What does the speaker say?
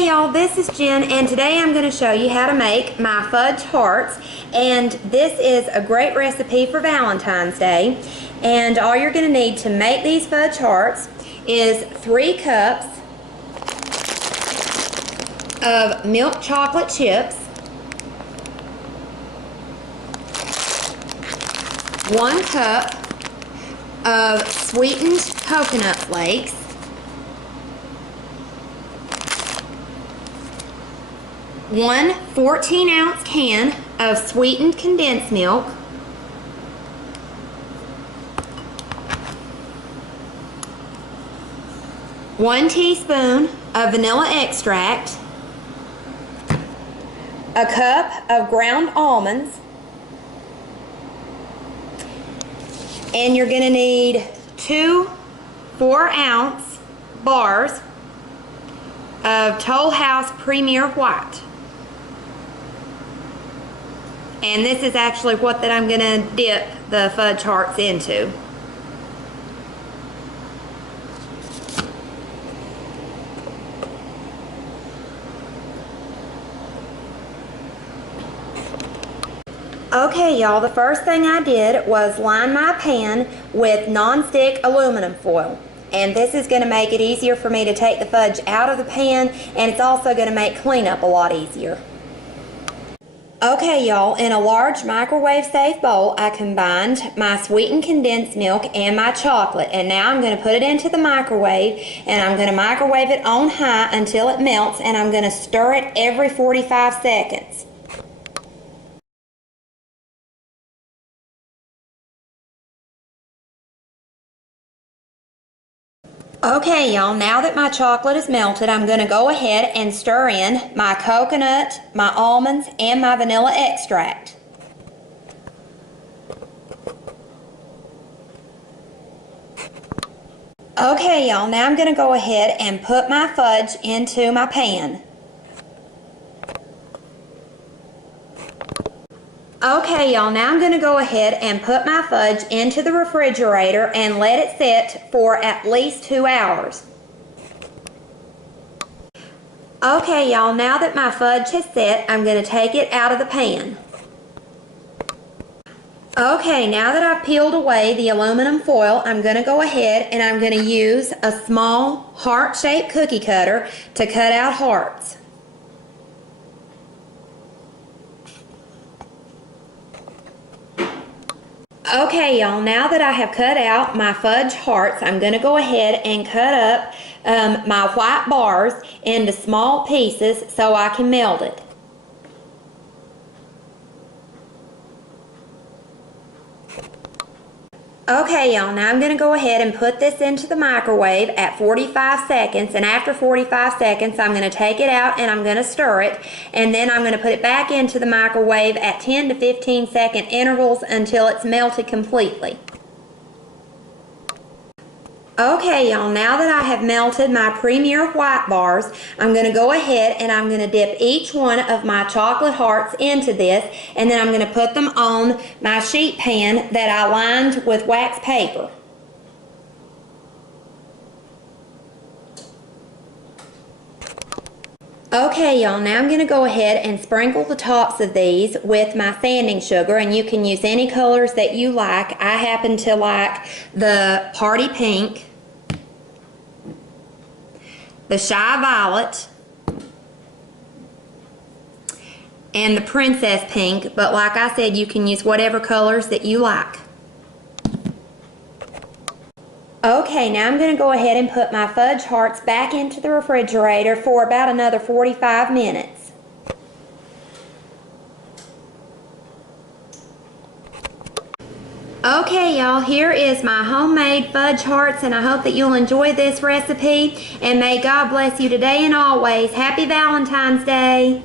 Hey y'all, this is Jen, and today I'm going to show you how to make my fudge hearts. And this is a great recipe for Valentine's Day. And all you're going to need to make these fudge hearts is 3 cups of milk chocolate chips, 1 cup of sweetened coconut flakes, 1 14-ounce can of sweetened condensed milk, 1 teaspoon of vanilla extract, a cup of ground almonds, and you're going to need 2 4-ounce bars of Toll House Premier White. And this is actually what that I'm going to dip the fudge hearts into. Okay y'all, the first thing I did was line my pan with non-stick aluminum foil. And this is going to make it easier for me to take the fudge out of the pan, and it's also going to make cleanup a lot easier. Okay y'all, in a large microwave safe bowl I combined my sweetened condensed milk and my chocolate, and now I'm going to put it into the microwave, and I'm going to microwave it on high until it melts, and I'm going to stir it every 45 seconds. Okay y'all, now that my chocolate is melted, I'm going to go ahead and stir in my coconut, my almonds, and my vanilla extract. Okay y'all, now I'm going to go ahead and put my fudge into my pan. Okay y'all, now I'm going to go ahead and put my fudge into the refrigerator and let it sit for at least 2 hours. Okay y'all, now that my fudge has set, I'm going to take it out of the pan. Okay, now that I've peeled away the aluminum foil, I'm going to go ahead and I'm going to use a small heart-shaped cookie cutter to cut out hearts. Okay y'all, now that I have cut out my fudge hearts, I'm going to go ahead and cut up my white bars into small pieces so I can melt it. Okay y'all, now I'm going to go ahead and put this into the microwave at 45 seconds, and after 45 seconds I'm going to take it out and I'm going to stir it, and then I'm going to put it back into the microwave at 10 to 15 second intervals until it's melted completely. Okay y'all, now that I have melted my Premier White bars, I'm going to go ahead and I'm going to dip each one of my chocolate hearts into this, and then I'm going to put them on my sheet pan that I lined with wax paper. Okay y'all, now I'm going to go ahead and sprinkle the tops of these with my sanding sugar, and you can use any colors that you like. I happen to like the party pink, the shy violet, and the princess pink, but like I said, you can use whatever colors that you like. Okay, now I'm going to go ahead and put my fudge hearts back into the refrigerator for about another 45 minutes. Okay y'all, here is my homemade fudge hearts, and I hope that you'll enjoy this recipe, and may God bless you today and always. Happy Valentine's Day!